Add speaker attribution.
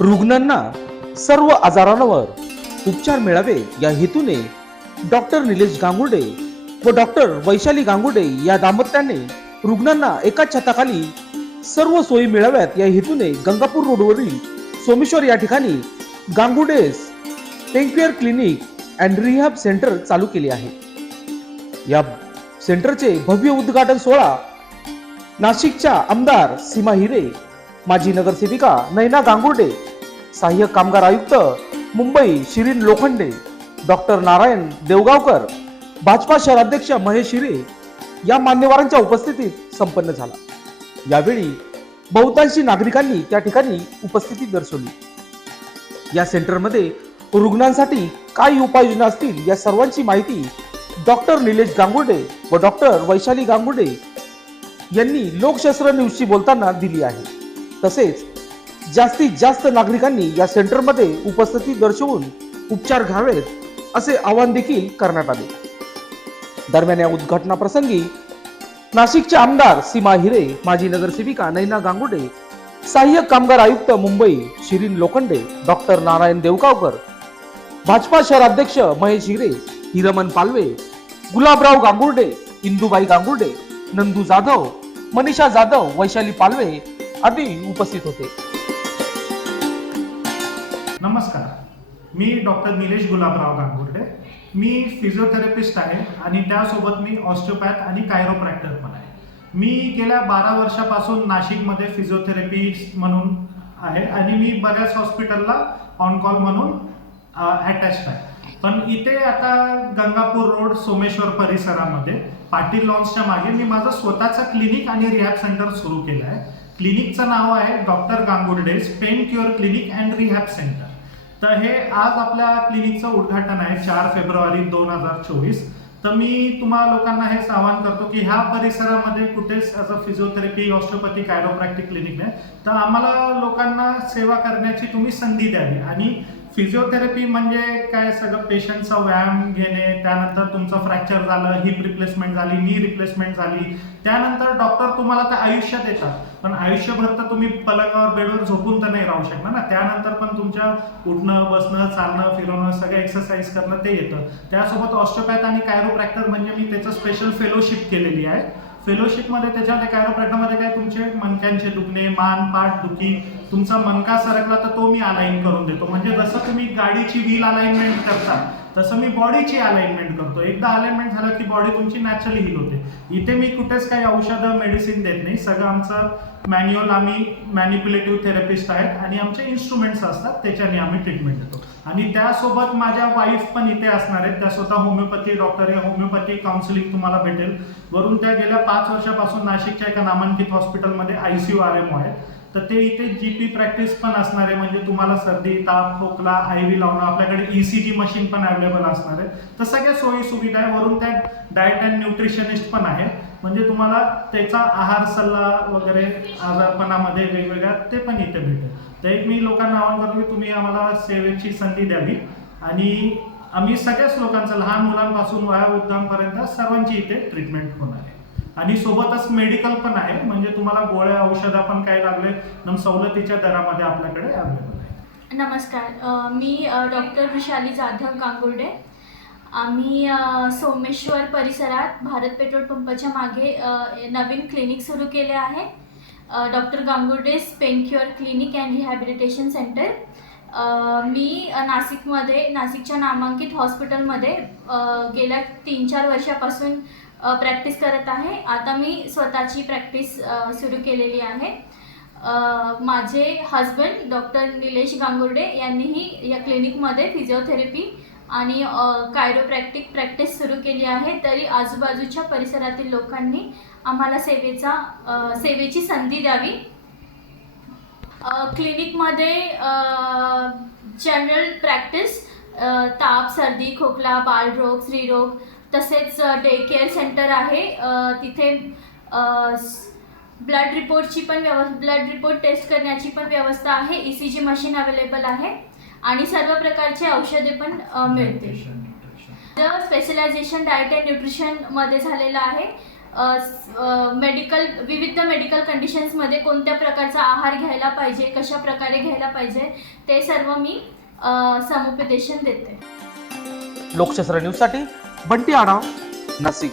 Speaker 1: रुग्णांना सर्व आजारांवर उपचार मिळावे या हेतूने डॉक्टर निलेश गांगुर्डे व डॉक्टर वैशाली गांगुर्डे या दाम्पत्याने रुग्णांना एकाच छताखाली सर्व सोयी मिळाव्यात या हेतूने गंगापूर रोडवरील सोमेश्वर या ठिकाणी Gangude's pain care clinic and rehab centre चालू केले आहे. या सेंटरचे भव्य उद्घाटन सोहळा नाशिकच्या आमदार सीमा हिरे माजी नगरसेविका नैना गांगुर्डे सहाय्यक कामगार आयुक्त मुंबई शिरीन लोखंडे डॉक्टर नारायण देवगावकर भाजपा शहराध्यक्ष महेश हिरे या मान्यवरांच्या उपस्थितीत संपन्न झाला. यावेळी बहुतांशी नागरिकांनी त्या ठिकाणी उपस्थिती दर्शवली. या सेंटरमध्ये रुग्णांसाठी काय उपाययोजना असतील या सर्वांची माहिती डॉक्टर निलेश गांगुर्डे व डॉक्टर वैशाली गांगुर्डे यांनी लोकशास्त्र न्यूजशी बोलताना दिली आहे. तसेच जास्तीत जास्त नागरिकांनी या सेंटरमध्ये उपस्थिती दर्शवून उपचार घ्यावेत असे आवाहन देखील करण्यात आले. दरम्यान या उद्घाटनाप्रसंगी नाशिकचे आमदार सीमा हिरे माजी नगरसेविका नैना गांगुडे सहाय्यक कामगार आयुक्त मुंबई शिरीन लोखंडे डॉक्टर नारायण देवगावकर भाजपा शहराध्यक्ष महेश हिरे हिरमन पालवे गुलाबराव गांगुर्डे इंदुबाई गांगुर्डे नंदू जाधव मनीषा जाधव वैशाली पालवे आदी उपस्थित होते.
Speaker 2: नमस्कार. मी डॉक्टर निलेश गुलाबराव गांगुर्डे. मी फिजिओथेरपिस्ट आहे आणि त्यासोबत मी ऑस्टिओपॅथ आणि कायरोप्रॅक्टर पण आहे. मी गेल्या बारा वर्षापासून नाशिकमध्ये फिजिओथेरपिस्ट म्हणून आहे आणि मी बऱ्याच हॉस्पिटलला ऑन कॉल म्हणून अटॅच आहे. पण इथे आता गंगापूर रोड सोमेश्वर परिसरामध्ये पाटील लॉन्सच्या मागे मी माझं स्वतःचं क्लिनिक आणि रिहॅब सेंटर सुरू केलं आहे. क्लिनिकचं नाव आहे doctor Gangurde's pain cure clinic and rehab centre तर हे आज आपल्या क्लिनिकचं उद्घाटन आहे चार फेब्रुवारी दोन हजार चोवीस. तर मी तुम्हाला लोकांना हे आवाहन करतो की ह्या परिसरामध्ये कुठेच असं फिजिओथेरपी ऑस्टिओपॅथी कायरोप्रॅक्टिक क्लिनिक नाही. तर आम्हाला लोकांना सेवा करण्याची तुम्ही संधी द्यावी. आणि फिजिओथेरपी म्हणजे काय? सगळं पेशंटचा व्यायाम घेणे त्यानंतर तुमचं फ्रॅक्चर झालं हिप रिप्लेसमेंट झाली नी रिप्लेसमेंट झाली. त्यानंतर डॉक्टर तुम्हाला तर आयुष्यात येतात पण आयुष्यभर तर तुम्ही पलकावर बेडवर झोपून तर नाही राहू शकणार ना. त्यानंतर पण तुमच्या उठणं बसणं चालणं फिरवणं सगळं एक्सरसाइज करणं ते येतं. त्यासोबत ऑस्ट्रोपॅथ आणि कायरोप्रॅक्टर म्हणजे मी त्याचं स्पेशल फेलोशिप केलेली आहे. फेलोशिपमध्ये त्याच्यामध्ये कायरोप्रॅक्टरमध्ये काय तुमचे मनक्यांचे दुखणे मान पाठ दुखी तुमचा मनका सरकला तर तो मी अलाइन करून देतो. म्हणजे जसं तुम्ही गाडीची व्हील अलाइनमेंट करता तसं मी बॉडीची अलाइनमेंट करतो. एकदा अलाइनमेंट झालं की बॉडी तुमची नॅचरली हिल होते. इथे मी कुठेच काही औषधं मेडिसिन देत नाही. सगळं आमचं मॅन्युअल आम्ही मॅनिप्युलेटिव्ह थेरपिस्ट आहेत आणि आमचे इन्स्ट्रुमेंट्स असतात त्याच्याने आम्ही ट्रीटमेंट देतो. आणि त्यासोबत माझ्या वाईफ पण इथे असणार आहेत. त्या स्वतः होमिओपॅथी डॉक्टर या होमिओपॅथी काउन्सिलिंग तुम्हाला भेटेल. वरून त्या गेल्या पाच वर्षापासून नाशिकच्या एका नामांकित हॉस्पिटलमध्ये I C U R M आहेत तर ते इथे जी पी प्रॅक्टिस पण असणार आहे. म्हणजे तुम्हाला सर्दी ताप खोकला आय व्ही लावणं आपल्याकडे ई सी जी मशीन पण अवेलेबल असणार आहे. तर सगळ्या सोयी सुविधा आहे. वरून त्या डाएट अँड न्यूट्रिशनिस्ट पण आहे. म्हणजे तुम्हाला त्याचा आहार सल्ला वगैरे आजारपणामध्ये वेगवेगळ्या ते पण इथे भेटेल. तर एक मी लोकांना आवाहन करतो की तुम्ही आम्हाला सेवेची संधी द्यावी. आणि आम्ही सगळ्याच लोकांचं लहान मुलांपासून वयोवृद्धांपर्यंत सर्वांची इथे ट्रीटमेंट होणार आहे. आणि सोबतच मेडिकल पण आहे म्हणजे तुम्हाला गोळ्या औषधं पण काय लागले नम सवलतीच्या दरामध्ये आपल्याकडे अवेलेबल आहे.
Speaker 3: नमस्कार. मी डॉक्टर विशाली जाधव कांगुर्डे. आम्ही सोमेश्वर परिसरात भारत पेट्रोल पंपाच्या मागे नवीन क्लिनिक सुरू केले आहे. Doctor Gangurde's pain cure clinic and rehabilitation centre. मी नाशिकमध्ये नाशिकच्या नामांकित हॉस्पिटलमध्ये गेल्या तीन चार वर्षापासून प्रॅक्टिस करत आहे. आता मी स्वतःची प्रॅक्टिस सुरू केलेली आहे. माझे हजबंड डॉक्टर निलेश गांगुर्डे यांनीही या क्लिनिकमध्ये फिजिओथेरपी आणि कायरोप्रॅक्टिक प्रॅक्टिस सुरू केली आहे तरी आजूबाजूच्या परिसरातील लोकांनी आम्हाला सेवेचा सेवेची संधी द्यावी. क्लिनिकमध्ये जनरल प्रॅक्टिस ताप सर्दी खोकला बालरोग स्त्रीरोग तसेच डे केअर सेंटर आहे तिथे ब्लड रिपोर्टची पण व्यव ब्लड रिपोर्ट टेस्ट करण्याची पण व्यवस्था आहे E C G machine available आहे. आणि सर्व प्रकारचे औषधे पण. माझं स्पेशलायझेशन डाएट अँड न्यूट्रिशनमध्ये झालेलं आहे. मेडिकल विविध मेडिकल कंडिशन्समध्ये कोणत्या प्रकारचा आहार घ्यायला पाहिजे कशा प्रकारे घ्यायला पाहिजे ते सर्व मी समुपदेशन देते.
Speaker 1: लोकशास्त्र न्यूजसाठी बंटी आढाव नाशिक.